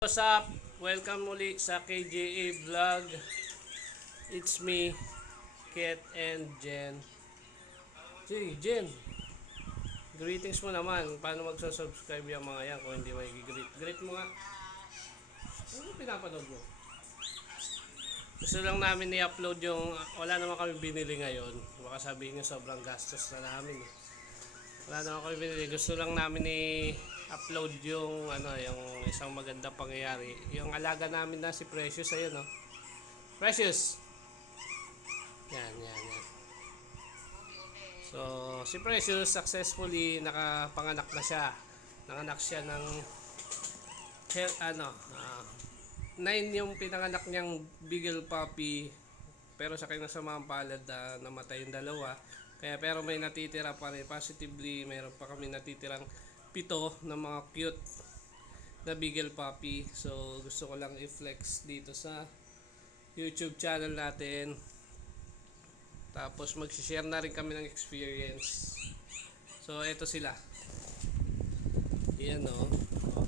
What's up? Welcome muli sa KJA Vlog. It's me, Ket and Jen. Sige, Jen. Greetings mo naman. Paano magsusubscribe yung mga yan kung hindi may greet Greet mo nga. Ano pinapanood mo? Gusto lang namin i-upload yung... Wala naman kami binili ngayon. Baka sabihin nyo sobrang gastos na namin. eh. Wala naman kami binili. Gusto lang namin i-upload yung ano, yung isang magandang pangyayari. Yung alaga namin na si Precious ayun, no. Precious. Yan, yan, yan. So, si Precious successfully nakapanganak na siya. Nanganak siya ng he- ano, ah, nine yung pinanganak niyang Beagle Puppy pero sa kanya sa mga palad ah, namatay yung dalawa. Kaya pero may natitira pa rin. Positively, meron pa kami natitirang pito ng mga cute na Beagle Puppy. So, gusto ko lang i-flex dito sa YouTube channel natin. Tapos, mag-share na rin kami ng experience. So, eto sila. Yan o. Oh.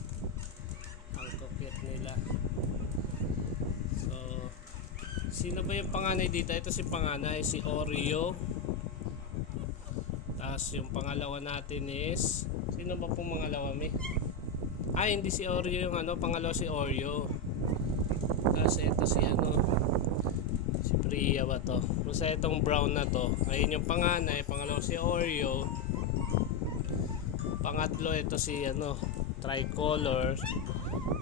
Ang cute nila. So, sino ba yung panganay dito? Ito si panganay, si Oreo. Tapos yung pangalawa natin is Sino ba pong pangalawa mi? Ah, hindi si Oreo yung ano, pangalawa si Oreo. Tapos ito si ano Si Priya ba to? Basta itong brown na to Ayun yung panganay, pangalawa si Oreo Pangatlo ito si ano Tricolor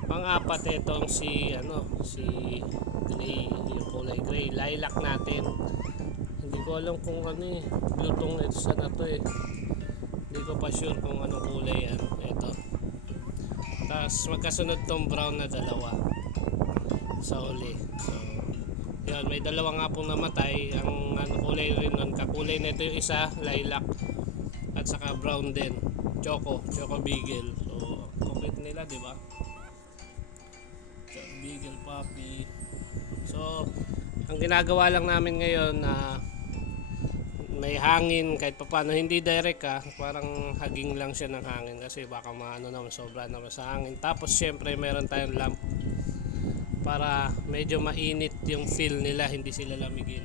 Pang-apat itong si ano si gray, yung kulay gray, lilac natin. Hindi ko alam kung ano eh, lutong ito sa na to eh. Hindi ko pa sure kung anong kulay yan. Ito. Tapos magkasunod tong brown na dalawa sa uli. So, yun, may dalawa nga pong namatay. Ang ano, kulay rin nun, kakulay nito yung isa, lilac. At saka brown din. Choco, Choco Beagle. So, complete nila, di ba? Beagle Puppy. So, ang ginagawa lang namin ngayon na may hangin kahit papaano hindi direct ah. Parang haging lang siya ng hangin kasi baka maano naman sobra naman sa hangin. Tapos syempre meron tayong lamp para medyo mainit yung feel nila hindi sila lamigin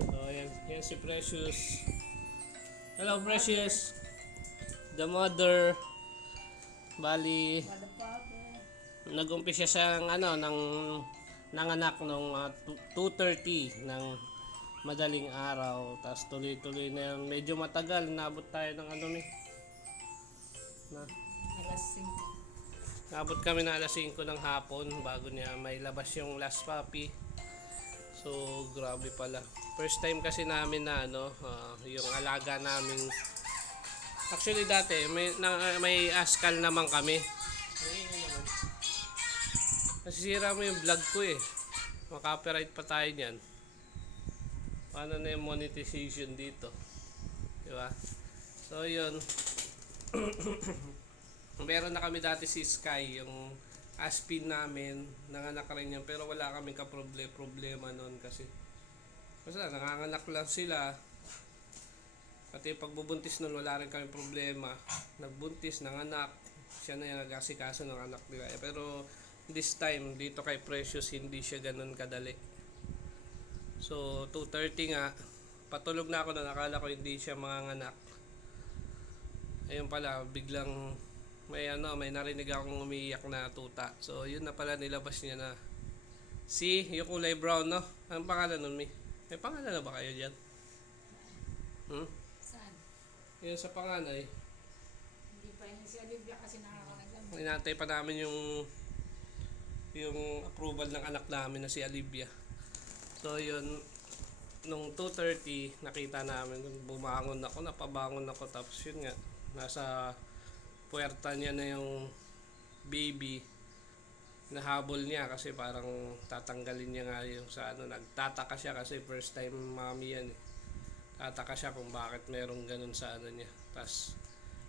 so yan, yan si Precious. Hello Precious. The mother. Bali nag-umpisa siyang ano ng nanganak nung uh, 2:30 ng madaling araw tapos tuloy-tuloy na yan medyo matagal nabot tayo ng ano ni na Alas 5. nabot kami na alas 5 ng hapon bago niya may labas yung last puppy so grabe pala first time kasi namin na ano ah, yung alaga namin actually dati may, na, may askal naman kami. Nasisira mo yung vlog ko eh. Makapiright pa tayo niyan. Paano na yung monetization dito? Di ba? So, yun. Meron na kami dati si Sky, yung aspin namin. Nanganak rin yan. Pero wala kaming kaproble problema noon kasi. Basta nanganganak lang sila. Pati pagbubuntis nun, wala rin kami problema. Nagbuntis, nanganak. Siya na yung nag-asikaso ng anak nila. Pero this time, dito kay Precious, hindi siya ganun kadali. So, 2.30 nga, patulog na ako na nakala ko hindi siya manganganak. Ayun pala, biglang may ano, may narinig akong umiiyak na tuta. So, yun na pala nilabas niya na si, yung kulay brown, no? Anong pangalan nun, Mi? May pangalan na ba kayo dyan? Hmm? Saan? Yun sa panganay. Hindi pa yun si Olivia kasi nakakanagan. Inantay pa namin yung yung approval ng anak namin na si Alivia. So yun, nung 2.30 nakita namin, bumangon ako, napabangon ako tapos yun nga, nasa puwerta niya na yung baby nahabol niya kasi parang tatanggalin niya nga yung sa ano, nagtataka siya kasi first time mami yan eh. Tataka siya kung bakit merong ganun sa ano niya. Tapos,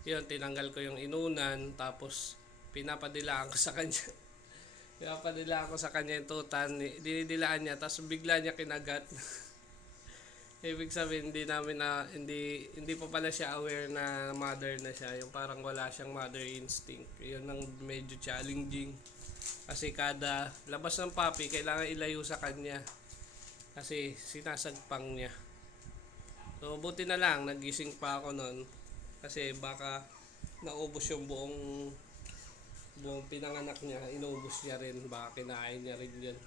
yun, tinanggal ko yung inunan, tapos pinapadilaan ko sa kanya. pinapadilaan ko sa kanya yung tutan, dinidilaan niya, tapos bigla niya kinagat. Ibig sabihin, hindi namin na, hindi, hindi pa pala siya aware na mother na siya. Yung parang wala siyang mother instinct. Yun ang medyo challenging. Kasi kada labas ng puppy, kailangan ilayo sa kanya. Kasi sinasagpang niya. So, buti na lang, nagising pa ako nun. Kasi baka naubos yung buong buong pinanganak niya, inubos niya rin, baka kinain niya rin yun.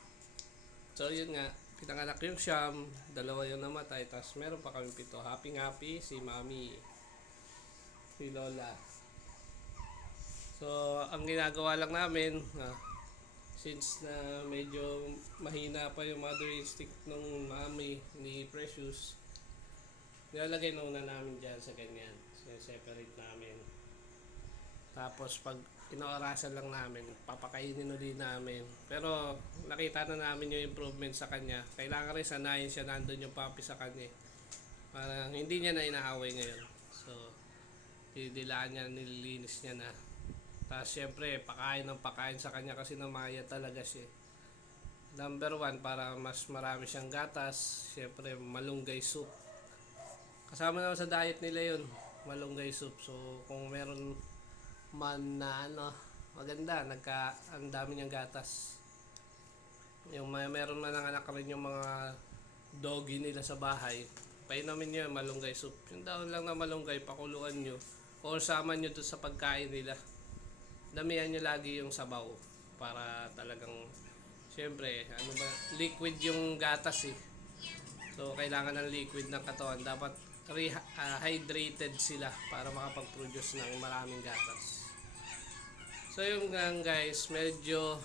So, yun nga, pinanganak yung siyam, dalawa yung namatay, tapos meron pa kami pito. Happy happy si Mami, si Lola. So, ang ginagawa lang namin, ah, since na medyo mahina pa yung mother instinct ng mami ni Precious, nilalagay na una namin dyan sa ganyan. separate namin. Tapos pag inorasan lang namin, papakainin ulit namin. Pero nakita na namin yung improvement sa kanya. Kailangan rin sanayin siya nandun yung puppy sa kanya. Parang hindi niya na inaaway ngayon. So, didilaan niya, nililinis niya na. Tapos syempre, pakain ng pakain sa kanya kasi namaya talaga siya. Number one, para mas marami siyang gatas. Syempre, malunggay soup. Kasama naman sa diet nila yun, malunggay soup. So, kung meron man na ano, maganda, nagka, ang dami niyang gatas. Yung may meron man ang anak rin yung mga doggy nila sa bahay, painumin niyo yung malunggay soup. Yung daon lang na malunggay, pakuluan niyo. O sama niyo doon sa pagkain nila. Damihan niyo lagi yung sabaw para talagang Siyempre, ano ba, liquid yung gatas eh. So, kailangan ng liquid ng katawan. Dapat re- ah, sila para makapag-produce ng maraming gatas. So, yung gang guys, medyo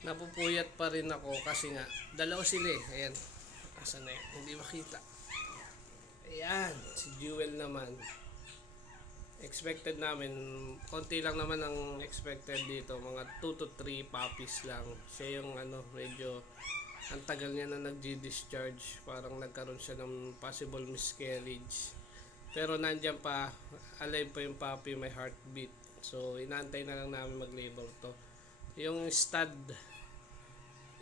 napupuyat pa rin ako kasi nga, dalawa sila eh. Ayan. Asan na yun? Hindi makita. Ayan, si Jewel naman. Expected namin, konti lang naman ang expected dito, mga 2 to 3 puppies lang. Siya yung ano, medyo ang tagal niya na nag-discharge, parang nagkaroon siya ng possible miscarriage. Pero nandyan pa, alive pa yung puppy, may heartbeat. So, inaantay na lang namin mag-labor to. Yung stud,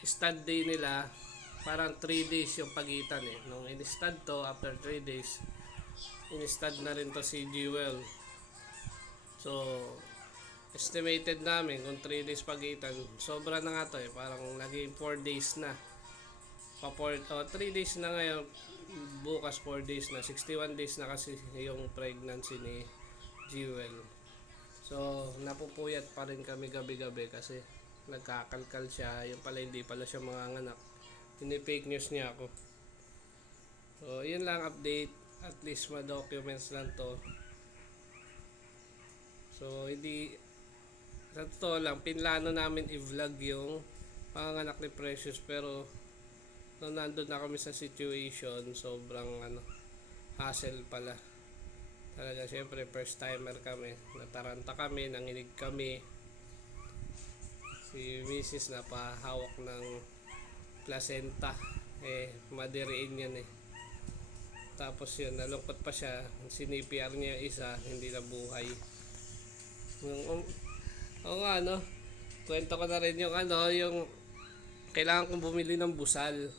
stud day nila, parang 3 days yung pagitan eh. Nung in-stud to, after 3 days, in-stud na rin to si Jewel. So, estimated namin kung 3 days pagitan, sobra na nga to eh. Parang naging 4 days na. Pa 4, oh, 3 days na ngayon, bukas 4 days na. 61 days na kasi yung pregnancy ni Jewel. So, napupuyat pa rin kami gabi-gabi kasi nagkakalkal siya. Yung pala hindi pala siya mga anak. Ini-fake news niya ako. So, yun lang update. At least ma-documents lang to. So, hindi sa totoo lang, pinlano namin i-vlog yung panganganak ni Precious pero nung nandun na kami sa situation, sobrang ano, hassle pala. Talaga, syempre, first timer kami. Nataranta kami, nanginig kami. Si Mrs. na pahawak ng placenta. Eh, madiriin yan eh. Tapos yun, nalungkot pa siya. Sinipr niya isa, hindi na buhay. Yung, um, oo nga, no? Kwento ko na rin yung ano, yung kailangan kong bumili ng busal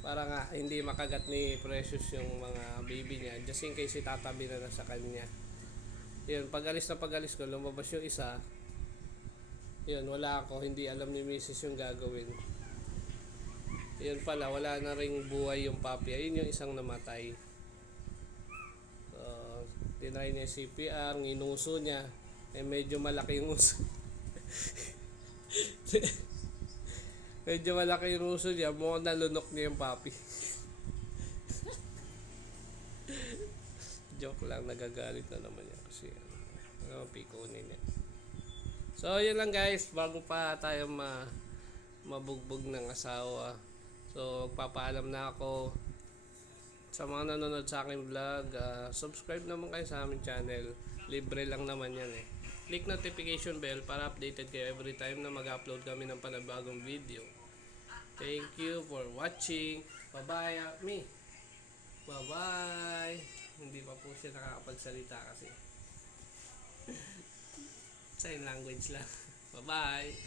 para nga hindi makagat ni Precious yung mga baby niya. Just in case itatabi na na sa kanya. Yun pag alis na pag alis ko lumabas yung isa. Yun wala ako. Hindi alam ni Mrs. yung gagawin. Yun pala wala na ring buhay yung puppy ayun yung isang namatay. So tinry niya CPR nginuso niya. Eh medyo malaki yung uso medyo malaki yung uso niya. Mukhang nalunok niya yung puppy joke lang nagagalit na naman niya kasi ano pikunin niya. So yun lang guys. Bago pa tayo ma mabugbog ng asawa. So magpapaalam na ako. Sa mga nanonood sa aking vlog ah, subscribe naman kayo sa aming channel. Libre lang naman yan eh click notification bell para updated kayo every time na mag-upload kami ng panabagong video. Thank you for watching. Bye-bye, ah, me. Bye-bye. Hindi pa po siya nakakapagsalita kasi. Sign language lang. Bye-bye.